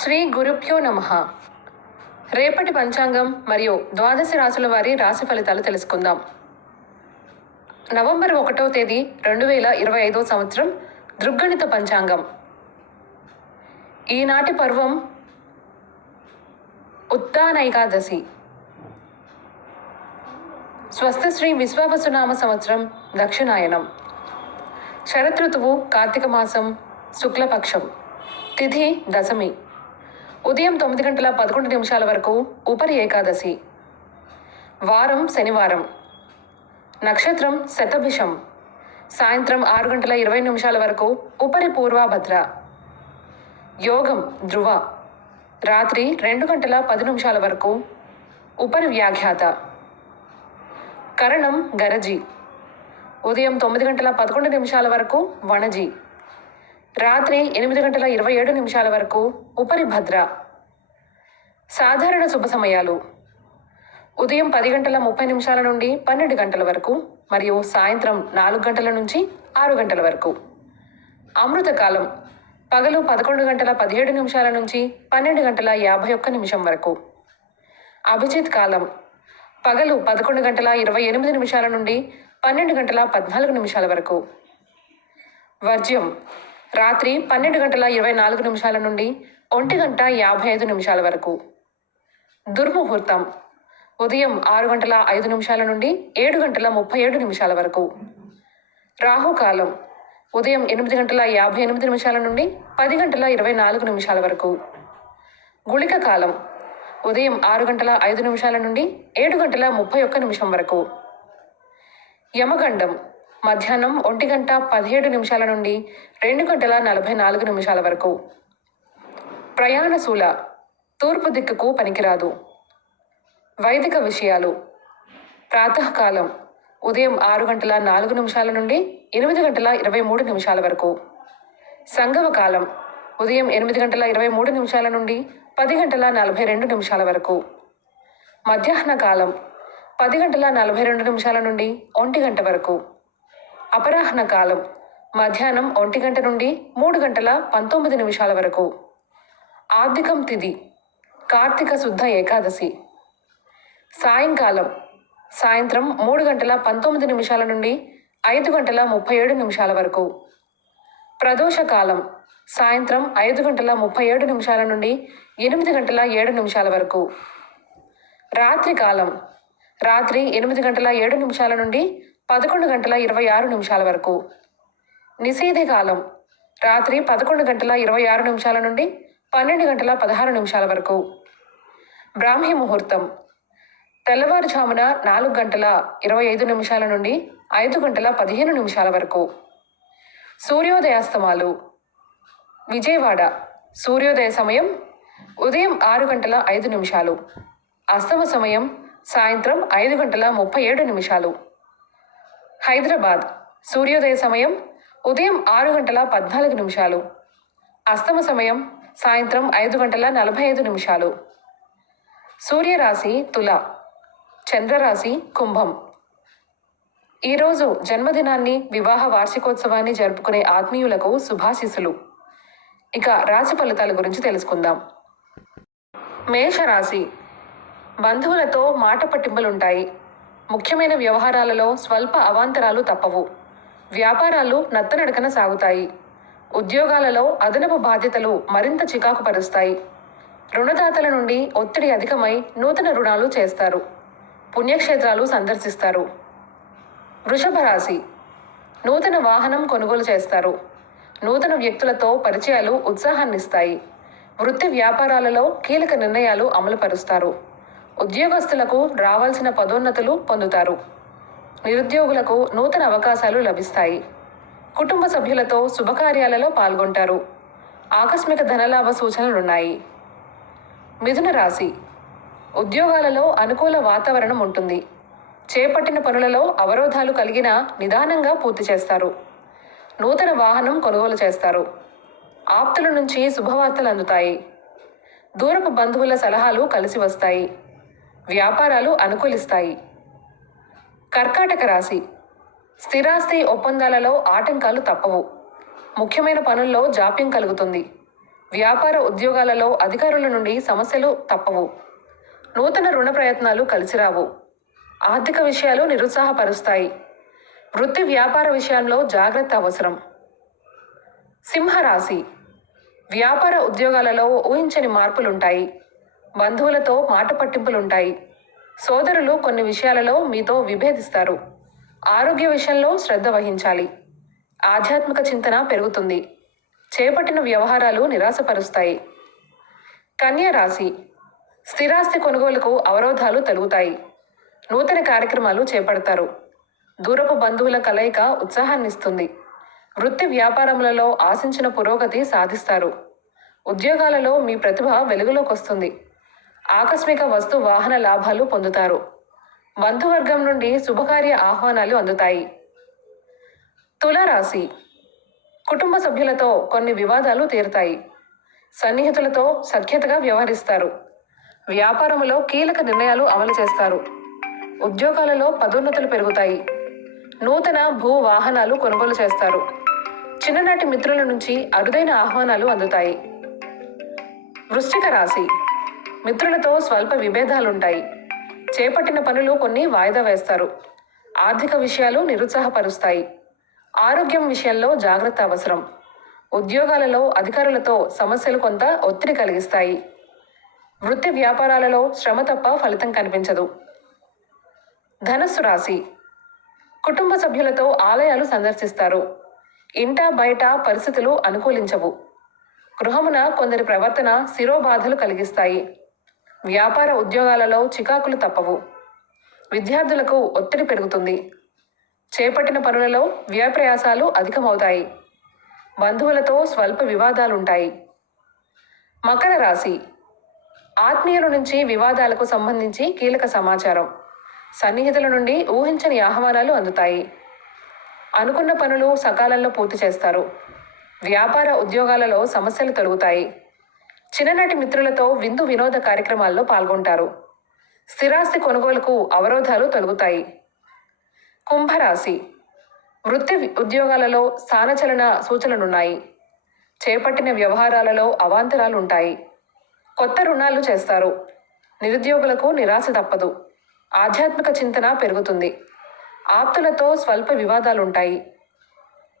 శ్రీ గురుభ్యో నమః. రేపటి పంచాంగం మరియు ద్వాదశి రాశుల వారి రాశి ఫలితాలు తెలుసుకుందాం. నవంబర్ 1వ తేదీ 2025 సంవత్సరం దృగ్గణిత పంచాంగం. ఈనాటి పర్వం ఉత్తానైకాదశి. స్వస్తి శ్రీ విశ్వావసునామ సంవత్సరం దక్షిణాయనం. శరదృతువు కార్తీక మాసం, శుక్లపక్షం, తిథి దశమి. ఉదయం 9:11 వరకు ఉపరి ఏకాదశి. వారం శనివారం. నక్షత్రం శతభిషం. సాయంత్రం 6:20 వరకు ఉపరి పూర్వభద్ర. యోగం ధ్రువ. రాత్రి 2:10 వరకు ఉపరి వ్యాఖ్యాత. కరణం గరజి. ఉదయం 9:11 వరకు వణజి. రాత్రి 8:27 వరకు ఉపరి భద్ర. సాధారణ శుభ సమయాలు ఉదయం 10:30 నుండి 12 గంటల వరకు మరియు సాయంత్రం 4 గంటల నుంచి 6 గంటల వరకు. అమృతకాలం పగలు 11:17 నుంచి 12:51 వరకు. అభిజిత్ కాలం పగలు 11:28 నుండి 12:14 వరకు. వర్జ్యం రాత్రి 12:24 నుండి 1:55 వరకు. దుర్ముహూర్తం ఉదయం 6:05 నుండి 7:37 వరకు. రాహుకాలం ఉదయం 8:58 నుండి 10:24 వరకు. గుళిక కాలం ఉదయం 6:05 నుండి 7:31 వరకు. యమగండం మధ్యాహ్నం 1:17 నుండి 2:44 వరకు. ప్రయాణశూల తూర్పు దిక్కుకు పనికిరాదు. వైదిక విషయాలు ప్రాతకాలం ఉదయం 6:04 నుండి 8:23 వరకు. సంగమ కాలం ఉదయం 8:23 నుండి 10:42 వరకు. మధ్యాహ్న కాలం 10:42 నుండి 1 గంట వరకు. అపరాహ్న కాలం మధ్యాహ్నం 1 గంట నుండి 3:19 వరకు. ఆర్థికం తిథి కార్తీక శుద్ధ ఏకాదశి. సాయంకాలం సాయంత్రం 3:19 నుండి 5:37 వరకు. ప్రదోష కాలం సాయంత్రం 5:37 నుండి 8:07 వరకు. రాత్రి కాలం రాత్రి 8:07 నుండి 11:26 వరకు. నిషేధ కాలం రాత్రి 11:26 నుండి 12:16 వరకు. బ్రాహ్మీ ముహూర్తం తెల్లవారుజామున 4:25 నుండి 5:15 వరకు. సూర్యోదయాస్తమాలు విజయవాడ సూర్యోదయ సమయం ఉదయం 6:05. అస్తమ సమయం సాయంత్రం 5:37. హైదరాబాద్ సూర్యోదయ సమయం ఉదయం 6:14. అస్తమ సమయం సాయంత్రం 5:45. సూర్యరాశి తుల, చంద్రరాశి కుంభం. ఈరోజు జన్మదినాన్ని, వివాహ వార్షికోత్సవాన్ని జరుపుకునే ఆత్మీయులకు శుభాశీస్సులు. ఇక రాశి ఫలితాల గురించి తెలుసుకుందాం. మేషరాశి బంధువులతో మాట పట్టింపులుంటాయి. ముఖ్యమైన వ్యవహారాలలో స్వల్ప అవాంతరాలు తప్పవు. వ్యాపారాలు నత్తనడకన సాగుతాయి. ఉద్యోగాలలో అదనపు బాధ్యతలు మరింత చికాకు పరుస్తాయి. రుణదాతల నుండి ఒత్తిడి అధికమై నూతన రుణాలు చేస్తారు. పుణ్యక్షేత్రాలు సందర్శిస్తారు. వృషభ రాశి నూతన వాహనం కొనుగోలు చేస్తారు. నూతన వ్యక్తులతో పరిచయాలు ఉత్సాహాన్నిస్తాయి. వృత్తి వ్యాపారాలలో కీలక నిర్ణయాలు అమలుపరుస్తారు. ఉద్యోగస్తులకు రావాల్సిన పదోన్నతులు పొందుతారు. నిరుద్యోగులకు నూతన అవకాశాలు లభిస్తాయి. కుటుంబ సభ్యులతో శుభకార్యాలలో పాల్గొంటారు. ఆకస్మిక ధనలాభ సూచనలున్నాయి. మిథున రాశి ఉద్యోగాలలో అనుకూల వాతావరణం ఉంటుంది. చేపట్టిన పనులలో అవరోధాలు కలిగినా నిదానంగా పూర్తి చేస్తారు. నూతన వాహనం కొనుగోలు చేస్తారు. ఆప్తుల నుంచి శుభవార్తలు అందుతాయి. దూరపు బంధువుల సలహాలు కలిసి వస్తాయి. వ్యాపారాలు అనుకూలిస్తాయి. కర్కాటక రాశి స్థిరాస్తి ఒప్పందాలలో ఆటంకాలు తప్పవు. ముఖ్యమైన పనుల్లో జాప్యం కలుగుతుంది. వ్యాపార ఉద్యోగాలలో అధికారుల నుండి సమస్యలు తప్పవు. నూతన రుణ ప్రయత్నాలు కలిసిరావు. ఆర్థిక విషయాలు నిరుత్సాహపరుస్తాయి. వృత్తి వ్యాపార విషయంలో జాగ్రత్త అవసరం. సింహరాశి. వ్యాపార ఉద్యోగాలలో ఊహించని మార్పులుంటాయి. బంధువులతో మాట పట్టింపులుంటాయి. సోదరులు కొన్ని విషయాలలో మీతో విభేదిస్తారు. ఆరోగ్య విషయంలో శ్రద్ధ వహించాలి. ఆధ్యాత్మిక చింతన పెరుగుతుంది. చేపట్టిన వ్యవహారాలు నిరాశపరుస్తాయి. కన్యా రాశి. స్థిరాస్తి కొనుగోలుకు అవరోధాలు తొలగుతాయి. నూతన కార్యక్రమాలు చేపడతారు. దూరపు బంధువుల కలయిక ఉత్సాహాన్నిస్తుంది. వృత్తి వ్యాపారములలో ఆశించిన పురోగతి సాధిస్తారు. ఉద్యోగాలలో మీ ప్రతిభ వెలుగులోకొస్తుంది. ఆకస్మిక వస్తు వాహన లాభాలు పొందుతారు. బంధువర్గం నుండి శుభకార్య ఆహ్వానాలు అందుతాయి. తులారాశి. కుటుంబ సభ్యులతో కొన్ని వివాదాలు తీరుతాయి. సన్నిహితులతో సఖ్యతగా వ్యవహరిస్తారు. వ్యాపారములో కీలక నిర్ణయాలు అమలు చేస్తారు. ఉద్యోగాలలో పదోన్నతులు పెరుగుతాయి. నూతన భూ వాహనాలు కొనుగోలు చేస్తారు. చిన్ననాటి మిత్రుల నుంచి అరుదైన ఆహ్వానాలు అందుతాయి. వృశ్చిక రాశి. మిత్రులతో స్వల్ప విభేదాలుంటాయి. చేపట్టిన పనులు కొన్ని వాయిదా వేస్తారు. ఆర్థిక విషయాలు నిరుత్సాహపరుస్తాయి. ఆరోగ్యం విషయంలో జాగ్రత్త అవసరం. ఉద్యోగాలలో అధికారులతో సమస్యలు కొంత ఒత్తిడి కలిగిస్తాయి. వృత్తి వ్యాపారాలలో శ్రమ తప్ప ఫలితం కనిపించదు. ధనస్సు రాశి. కుటుంబ సభ్యులతో ఆలయాలు సందర్శిస్తారు. ఇంట బయట పరిస్థితులు అనుకూలించవు. గృహమున కొందరి ప్రవర్తన శిరోబాధలు కలిగిస్తాయి. వ్యాపార ఉద్యోగాలలో చికాకులు తప్పవు. విద్యార్థులకు ఒత్తిడి పెరుగుతుంది. చేపట్టిన పనులలో వ్యయప్రయాసాలు అధికమవుతాయి. బంధువులతో స్వల్ప వివాదాలుంటాయి. మకర రాశి. ఆత్మీయుల నుంచి వివాదాలకు సంబంధించి కీలక సమాచారం. సన్నిహితుల నుండి ఊహించని ఆహ్వానాలు అందుతాయి. అనుకున్న పనులు సకాలంలో పూర్తి చేస్తారు. వ్యాపార ఉద్యోగాలలో సమస్యలు తొలగుతాయి. చిన్ననాటి మిత్రులతో విందు వినోద కార్యక్రమాల్లో పాల్గొంటారు. స్థిరాస్తి కొనుగోలుకు అవరోధాలు తొలగుతాయి. కుంభరాశి. వృత్తి ఉద్యోగాలలో స్థానచలన సూచనలున్నాయి. చేపట్టిన వ్యవహారాలలో అవాంతరాలు ఉంటాయి. కొత్త రుణాలు చేస్తారు. నిరుద్యోగులకు నిరాశ తప్పదు. ఆధ్యాత్మిక చింతన పెరుగుతుంది. ఆప్తులతో స్వల్ప వివాదాలుంటాయి.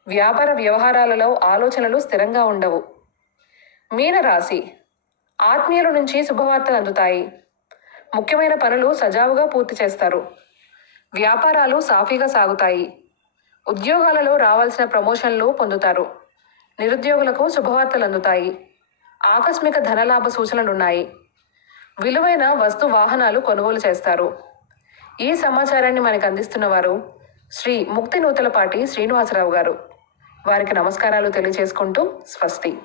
వ్యాపార వ్యవహారాలలో ఆలోచనలు స్థిరంగా ఉండవు. మీనరాశి. ఆత్మీయుల నుంచి శుభవార్తలు అందుతాయి. ముఖ్యమైన పనులు సజావుగా పూర్తి చేస్తారు. వ్యాపారాలు సాఫీగా సాగుతాయి. ఉద్యోగాలలో రావాల్సిన ప్రమోషన్లు పొందుతారు. నిరుద్యోగులకు శుభవార్తలు అందుతాయి. ఆకస్మిక ధనలాభ సూచనలున్నాయి. విలువైన వస్తు వాహనాలు కొనుగోలు చేస్తారు. ఈ సమాచారాన్ని మనకు అందిస్తున్న వారు శ్రీ ముక్తి నూతలపాటి శ్రీనివాసరావు గారు. వారికి నమస్కారాలు తెలియజేసుకుంటూ స్వస్తి.